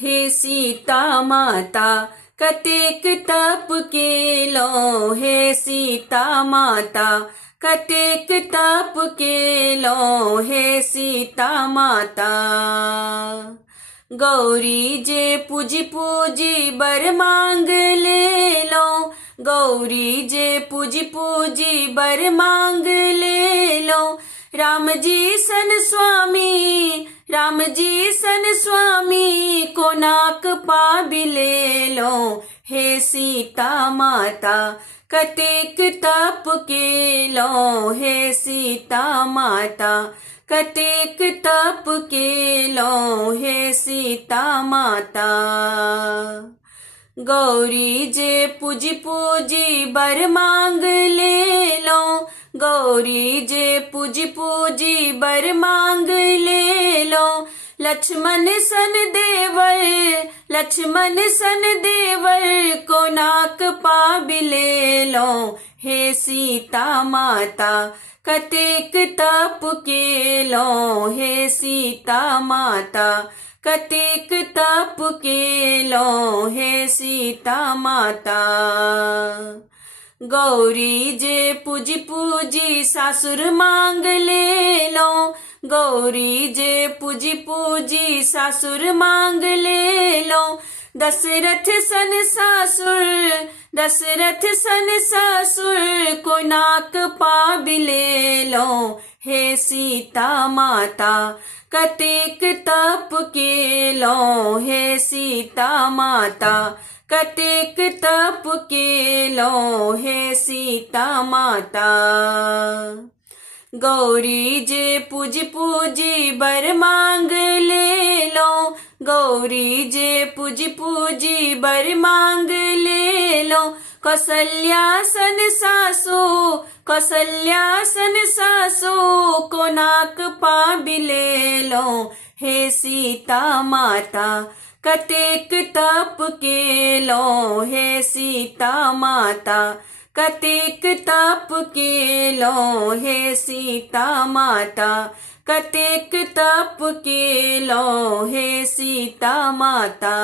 हे सीता माता कतेक तप केलो, हे सीता माता कतेक तप केलो, हे सीता माता। गौरी जे पूजी पूजी बर मांग ले लो, गौरी जे पूजी पूजी बर मांग ले लो। राम जी सन स्वामी, राम जी सन स्वामी को नाक पा भी ले लो, हे सीता माता कतेक तप केलो, हे सीता माता कतेक तप केलो, हे सीता माता। गौरी जे पूजी पूजी बर मांग ले लो, गौरी जे पूजी पूजी बर मांग ले लो। लक्ष्मण सन देवर, लक्ष्मण सन देवर को नाक पा भी ले लो, हे सीता माता कतेक तप केलो, हे सीता माता कतेक तप केलो, हे सीता माता। गौरी जे पूजी पूजी सासुर मांग ले लो, गौरी जे पूजी पूजी सासुर मांग ले लो। दशरथ सन सासुर, दशरथ सन सासुर को नाक पा भी ले लो, हे सीता माता कतेक तप केलो, हे सीता माता कतेक तप केलो, हे सीता माता। गौरी जे पूजी पूजी बर मांग ले लो, गौरी जे पूजी पूजी बर मांग ले लो। कौसल्या सन सासू, कौसल्या सन सासू को नाक पा भी ले लो, हे सीता माता कतेक तप केलो, हे सीता माता कतेक तप केलो, हे सीता माता कतेक तप केलो, हे सीता माता।